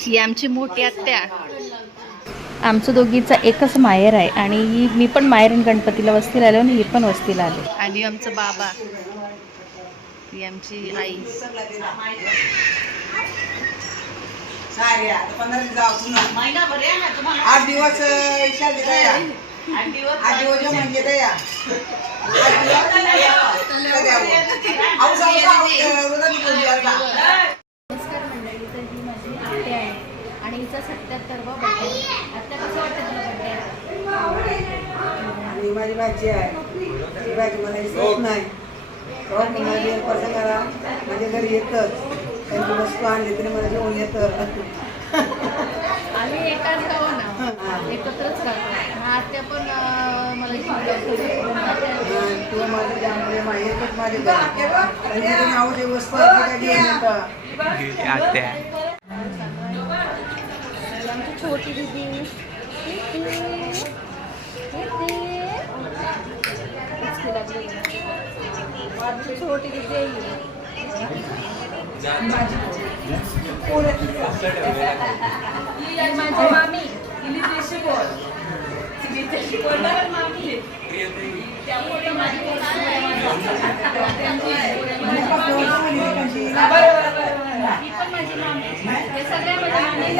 ही आमची मोठी आत्या. आमचं दोघीचा एकच माहेर आहे आणि ही मी पण माहेरून गणपतीला वस्तीला आलो आणि ही पण वस्तीला आले. आणि आमचं बाबा. ही आमची आई. पुन्हा. आठ दिवस आठ दिवस म्हणजे या आठ दिवस त्याला द्यावं. आऊस, आऊस, आऊस, अं, रोजा निघून द्यावं का? नमस्कार मंडळी तर ही माझी आत्या आहे आणि आत्या कसं वाटतं तुला माझी भाची आहे. ती भाजी मला विसरत नाही. तेव्हा जे कसं करा. माझ्या घरी येतच. त्यांची वस्तू आणली तरी मला जेवण येतं. आम्ही एकाच गावानं एकत्रच राहतो. आत्या पण अं, मला तुला माझं जाम प्रेम आहे येतच माझ्या घरी. त्यांची ते नाव जे वस्तू आहे ते काय घेऊन येतं आमची छोटी दिदी आमची छोटी दिदी आहे ही. ही माझी मामी ही पण माझी मामी हे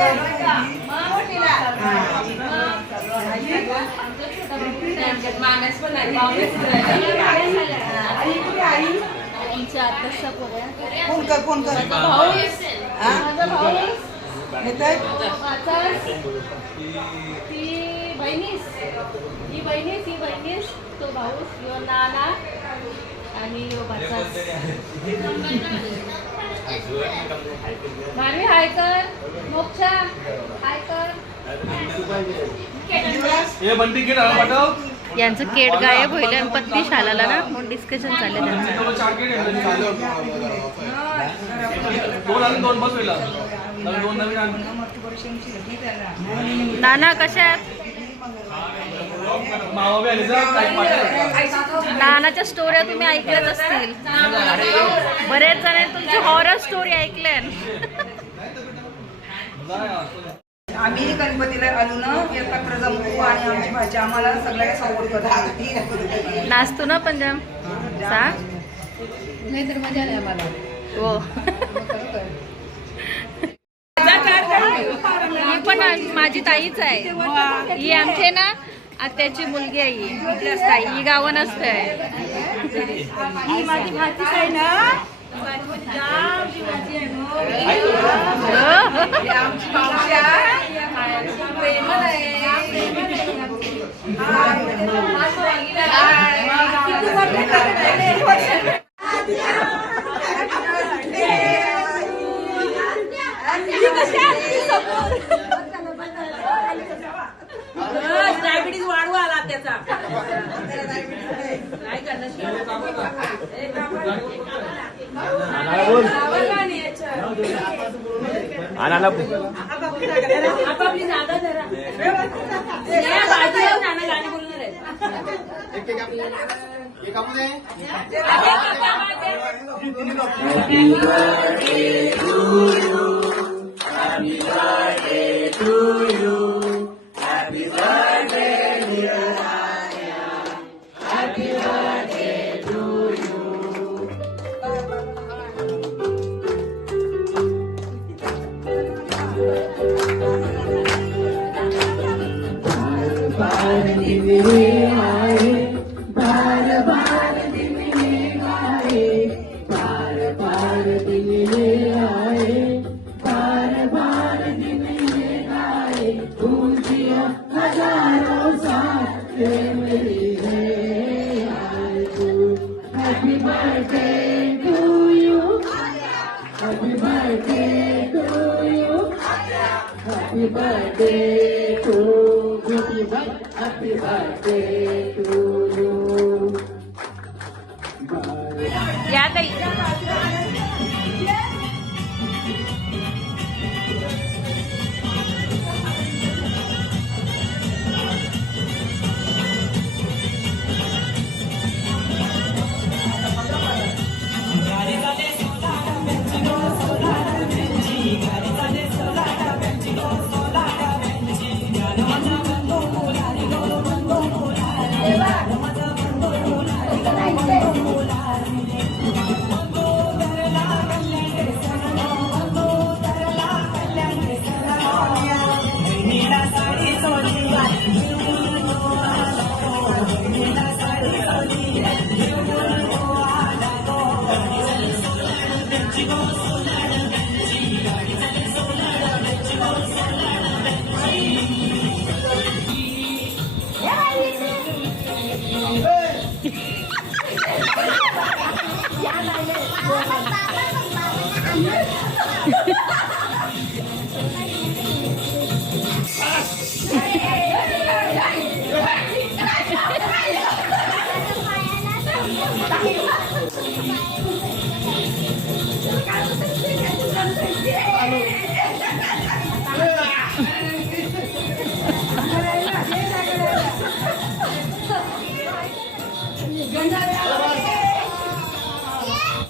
सगळे माझ्या फोन कर फोन कर भाऊ माझा भाऊ ती बहिणीस ही बहिणीस ही बहिणीस तो भाऊस यो नाना आणि यो भाचा मानवी हाय कर. मोक्षा हाय कर. बंटी किट आला पाठव. यांचं केट गायब होईल आणि पत्ती शालाला ना मग डिस्कशन चालले त्यांचं. नाना कशात मावा नानाच्या स्टोऱ्या तुम्ही ऐकल्याच असतील. बरेच जण तुमची हॉरर स्टोरी ऐकल्या आम्ही गणपतीला आलो ना एकत्र जमतो आणि आमची भाजी आम्हाला सगळ्या सपोर्ट करतात. नाचतो ना पंजाब सा? नाही तर मजा नाही आम्हाला. हो. ही पण माझी ताईच आहे. ही आमचे ना आत्याची मुलगी आहे ही. ताई ही गावं नसते ही माझी आहे ना? आमची आणायला Happy birthday to you. बार दिन आए बार बार दिन आए बार बार दिन आए बार बार दिन आए पूजियो हज़ारों साथ मेरी है happy birthday to you happy birthday to you happy birthday to Happy birthday to you. Bye. Yeah, Yeah, I know.